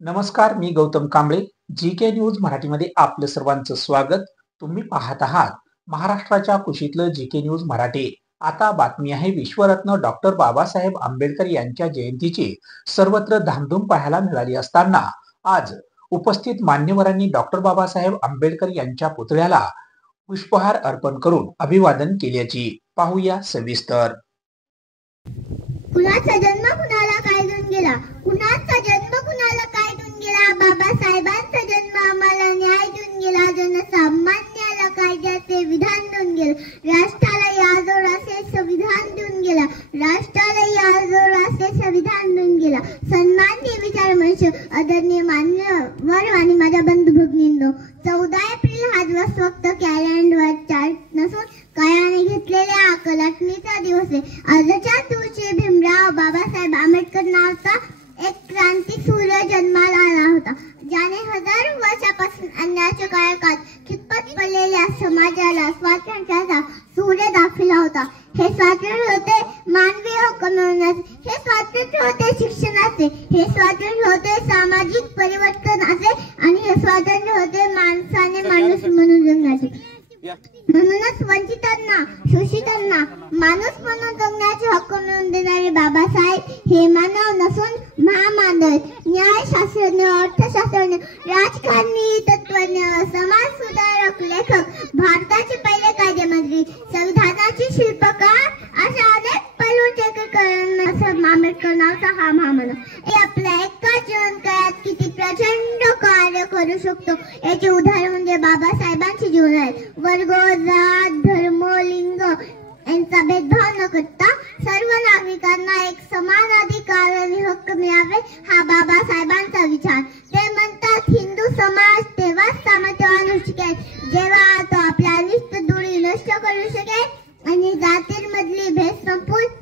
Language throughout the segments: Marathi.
नमस्कार, मी गौतम कांबळे. जी.के. न्यूज मराठीमध्ये आपलं सर्वांचं स्वागत. तुम्ही पाहत आहात महाराष्ट्राच्या कुशीतलं जी.के. न्यूज मराठी. आता बातमी आहे विश्वरत्न डॉक्टर बाबासाहेब आंबेडकर यांच्या जयंतीची सर्वत्र धामधूम पाहायला मिळाली असताना आज उपस्थित मान्यवरांनी डॉक्टर बाबासाहेब आंबेडकर यांच्या पुतळ्याला पुष्पहार अर्पण करून अभिवादन केल्याची पाहूया सविस्तर. कुणाचा जन्म कुणाला काय देऊन गेला, कुणाचा जन्म कुणाला काय देऊन गेला. बाबासाहेबांचा जन्म आम्हाला न्याय देऊन गेला. जनसामान्याला कायद्याचे विधान देऊन गेला. राष्ट्राला याजोड असे संविधान देऊन गेला. राष्ट्राला याजोड असे संविधान देऊन गेला. सन्माननीय विचार मनुष्य आदरणीय मान्यवर आणि माझ्या बंधू भगिनींनो, 14 एप्रिल हा दिवस फक्त कॅलेंडरचा नसून काळाने घेतलेल्या कलाटणीचा दिवस आहे. आजच्या दिवशी भीमराव बाबासाहेब आंबेडकर नावाचा एक क्रांती सूर्य जन्माला आला होता, ज्याने हजारो वर्षापासून अन्यायाच्या काळात खितपत पडलेल्या समाजाला स्वातंत्र्याचा सूर्य दाखविला होता. हे स्वातंत्र्य होते मानवी हक्क मिळवण्याचे, हे स्वातंत्र्य होते शिक्षणाचे, हे स्वातंत्र्य होते सामाजिक परिवर्तनाचे आणि हे स्वातंत्र्य होते माणसाने माणूस म्हणून जगण्याचे. म्हणूनच वंचितांना, शोषितांना माणूस म्हणून जगण्याचे हक्क मिळवून देणारे बाबासाहेब हे मानव नसून महामानव, न्यायशास्त्रज्ञ, अर्थशास्त्रज्ञ, राजकारणी, तत्वज्ञ, समाज सुधारक, लेखक, भारताचे पहिले कायदेमंत्री, संविधानाचे शिल्पकार अशा अनेक पैलूंचे आंबेडकर नावाचा हा महामानव आपल्या एका जीवनकाळात किती प्रचंड कार्य करू शकतो याचे उदाहरण म्हणजे बाबासाहेबांचे जीवन आहे. वर्ग, जात, धर्म, लिंग यांचा भेदभाव न करता सर्व नागरिकांना एक समान अधिकार आणि हक्क मिळावे हा बाबासाहेबांचा विचार. ते म्हणतात, हिंदू समाज तेव्हाच सामर्थ्यवान होऊ शकेल जेव्हा तो आपल्या अनिष्ट दूरी नष्ट करू शकेल आणि जातींमधली भेद संपून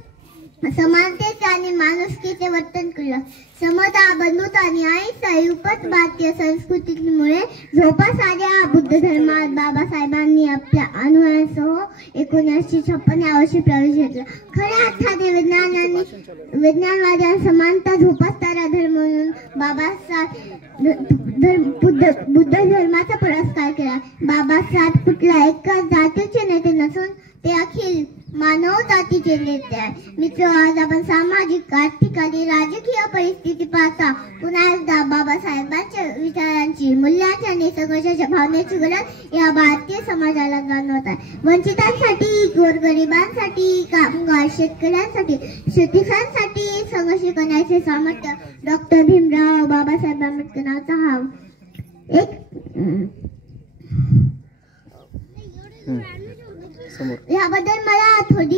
समानतेचे आणि माणुसकीचे वर्तन केलं. समता, बंधुता आणि अहिंसा ही उपत भारतीय संस्कृतीमुळे झोपासणाऱ्या बुद्ध धर्मात बाबासाहेबांनी आपल्या अनुयायांसह 1956 या वर्षी प्रवेश घेतला. खऱ्या अर्थाने विज्ञानवाद्यांना समानता झोपासणारा धर्म म्हणून बुद्ध धर्माचा पुरस्कार केला. बाबासाहेब कुठल्या एका जातीचे नेते नसून ते अखिल मानव जातीचे नेते आहे. मित्र, आज आपण सामाजिक, आर्थिक आणि राजकीय परिस्थिती पाहता पुन्हा एकदा बाबासाहेबांच्या विचारांची, मूल्यांची आणि संघर्षाच्या भावनेची गरज या भारतीय समाजाला जाणवत आहे. वंचितांसाठी, गोरगरिबांसाठी, कामगार, शेतकऱ्यांसाठी, शेतकऱ्यांसाठी संघर्ष करण्याचे सामर्थ्य डॉक्टर भीमराव बाबासाहेब आंबेडकर नावाचा हा एक याबद्दल मला थोडी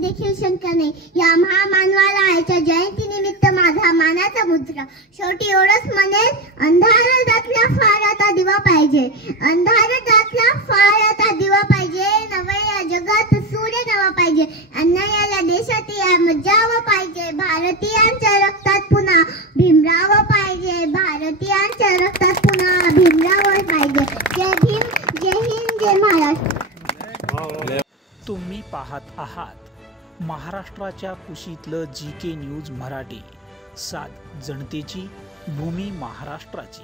देखील शंका नाही. या महामानवाला याच्या जयंतीनिमित्त माझा मानाचा मुद्रा. शेवटी एवढंच म्हणेल, अंधारातला फार आता दिवा पाहिजे, अंधारातला फार आता दिवा पाहिजे. नव्या या जगात सूर्य नवा पाहिजे, अन्यायाला देशात मजावं पाहिजे. भारतीयांच्या रक्तात पुन्हा भीमराव पाहिजे, भारतीयांच्या रक्तात पुन्हा भीमराव पाहिजे. जय भीम, जय हिंद, जय महाराष्ट्र. तुम्ही पाहत आहात महाराष्ट्राच्या कुशीतलं जी.के. न्यूज मराठी. सात जनतेची, भूमी महाराष्ट्राची.